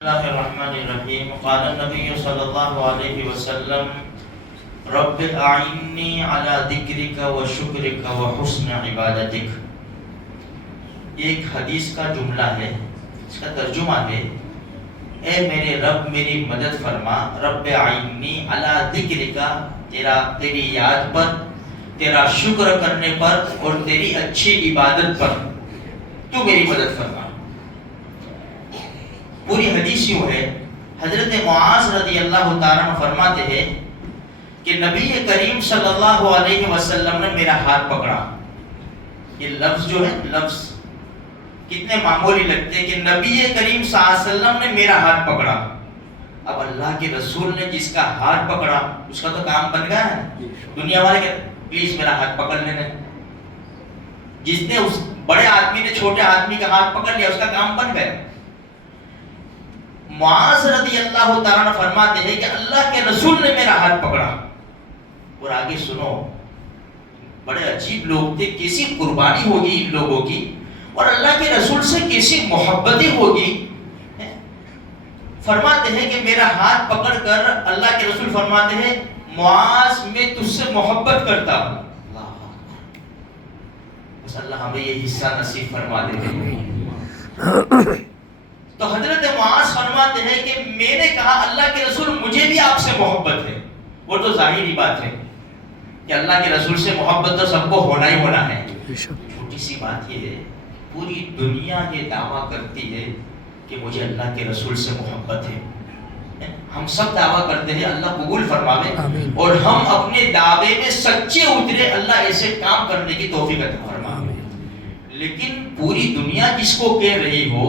اللہ الرحمن الرحیم قال النبی صلی اللہ علیہ وسلم رب اعنی علی ذکرک و شکرک و حسن عبادتک. ایک حدیث کا جملہ ہے، اس کا ترجمہ ہے اے میرے رب میری مدد فرما، رب اعنی علی ذکرک، تیری یاد پر، تیرا شکر کرنے پر اور تیری اچھی عبادت پر تو میری مدد فرما. پوری حدیث یوں ہے، حضرت معاذ رضی اللہ تعالیٰ عنہ فرماتے ہیں کہ نبی کریم صلی اللہ علیہ وسلم نے میرا ہاتھ پکڑا. یہ لفظ جو ہے، لفظ کتنے معمولی لگتے ہیں کہ نبی کریم صلی اللہ علیہ وسلم نے میرا ہاتھ پکڑا. اب اللہ کے رسول نے جس کا ہاتھ پکڑا اس کا تو کام بن گیا ہے. دنیا والے کہ پلیز میرا ہاتھ پکڑ لینا، جس نے اس بڑے آدمی نے چھوٹے آدمی کا ہاتھ پکڑ لیا اس کا کام بن گیا. معاذ رضی اللہ تعالیٰ عنہ فرماتے ہیں کہ اللہ کے رسول نے میرا ہاتھ پکڑا. اور آگے سنو، بڑے عجیب لوگ تھے، کیسی قربانی ہوگی ان لوگوں کی، اور اللہ کے رسول سے کیسی محبتیں ہوگی. فرماتے ہیں کہ میرا ہاتھ پکڑ کر اللہ کے رسول فرماتے ہیں معاذ میں تجھ سے محبت کرتا ہوں. بس اللہ ہمیں یہ حصہ نصیب فرما دے. تو حضرت معاذ فرماتے ہیں کہ میں نے کہا اللہ کے رسول مجھے بھی آپ سے محبت ہے. وہ تو ظاہری بات ہے کہ اللہ کے رسول سے محبت تو سب کو ہونا ہی ہونا ہے. چھوٹی سی بات یہ ہے، پوری دنیا یہ دعویٰ کرتی ہے کہ مجھے اللہ کے رسول سے محبت ہے. ہم سب دعویٰ کرتے ہیں، اللہ قبول فرماوے اور ہم اپنے دعوے میں سچے اترے، اللہ ایسے کام کرنے کی توفیق عطا فرماوے. لیکن پوری دنیا جس کو کہہ رہی ہو،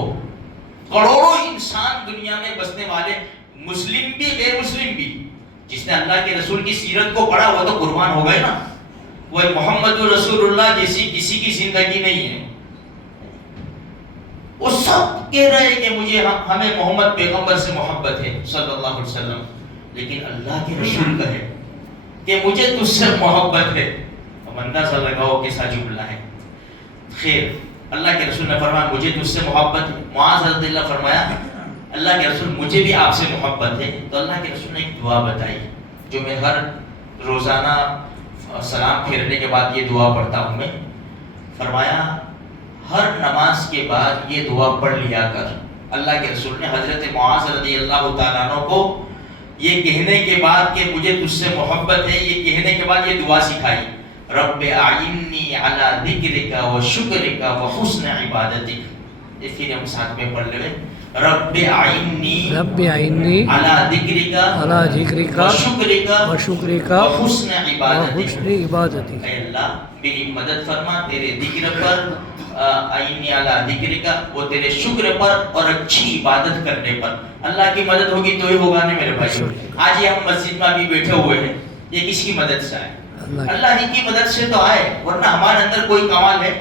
کروڑوں انسان دنیا میں بسنے والے، مسلم بھی غیر مسلم بھی، جس نے اللہ کے رسول کی سیرت کو پڑھا وہ تو قربان ہو گئے نا. وہ محمد رسول اللہ جیسی کسی کی زندگی نہیں ہے. وہ سب کہہ رہے ہیں کہ مجھے ہمیں محمد پیغمبر سے محبت ہے صلی اللہ علیہ وسلم، لیکن اللہ کے رسول کہے کہ مجھے تجھ سے محبت ہے. اب اندازہ لگاؤ کیسا جملہ ہے. خیر، اللہ کے رسول نے فرمایا مجھے تجھ سے محبت ہے. معاذ رضی اللہ فرمایا اللہ کے رسول مجھے بھی آپ سے محبت ہے. تو اللہ کے رسول نے ایک دعا بتائی جو میں ہر روزانہ سلام پھیرنے کے بعد یہ دعا پڑھتا ہوں. میں فرمایا ہر نماز کے بعد یہ دعا پڑھ لیا کر. اللہ کے رسول نے حضرت معاذ رضی اللہ تعالیٰ عنہ کو یہ کہنے کے بعد کہ مجھے تجھ سے محبت ہے، یہ کہنے کے بعد یہ دعا سکھائی، رب اعنی علی ذکرک و شکرک و حسن عبادتک. یہ پھر ہم ساتھ میں پڑھ لیں، رب اعنی علی ذکرک و شکرک و حسن عبادتک. اے اللہ میری مدد فرما تیرے ذکر پر، اعنی علی ذکرک، وہ تیرے شکر پر اور اچھی عبادت کرنے پر. اللہ کی مدد ہوگی تو ہی ہوگا نا میرے بھائی. آج یہ ہم مسجد میں بھی بیٹھے ہوئے ہیں، یہ کس کی مدد سے آئے؟ اللہ ہی کی مدد سے تو آئے، ورنہ ہمارے اندر کوئی کمال ہے؟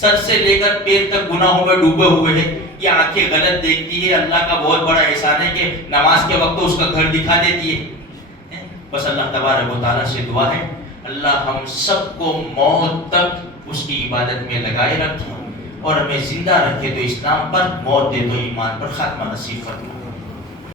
سر سے لے کر پیر تک گناہوں میں ڈوبے ہوئے ہیں. یہ آنکھیں غلط دیکھتی ہے، اللہ کا بہت بڑا احسان ہے کہ نماز کے وقت اس کا گھر دکھا دیتی ہے. بس اللہ تبارک و تعالیٰ سے دعا ہے اللہ ہم سب کو موت تک اس کی عبادت میں لگائے رکھے اور ہمیں زندہ رکھے تو اسلام پر، موت دے تو ایمان پر خاتمہ نصیب فرمائے.